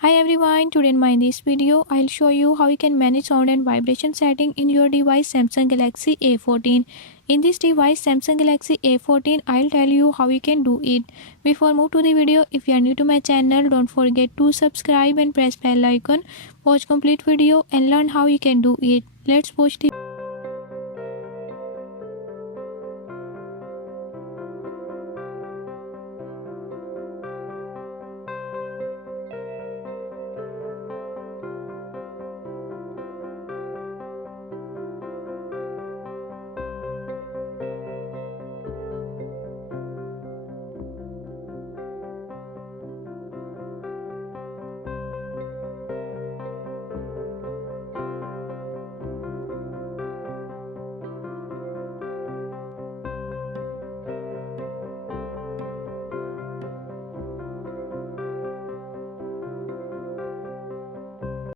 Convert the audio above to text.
Hi everyone, today in this video I'll show you how you can manage sound and vibration setting in your device Samsung Galaxy A14. In this device Samsung Galaxy A14 I'll tell you how you can do it. Before move to the video, if you are new to my channel, don't forget to subscribe and press bell icon. Watch complete video and learn how you can do it. Let's watch the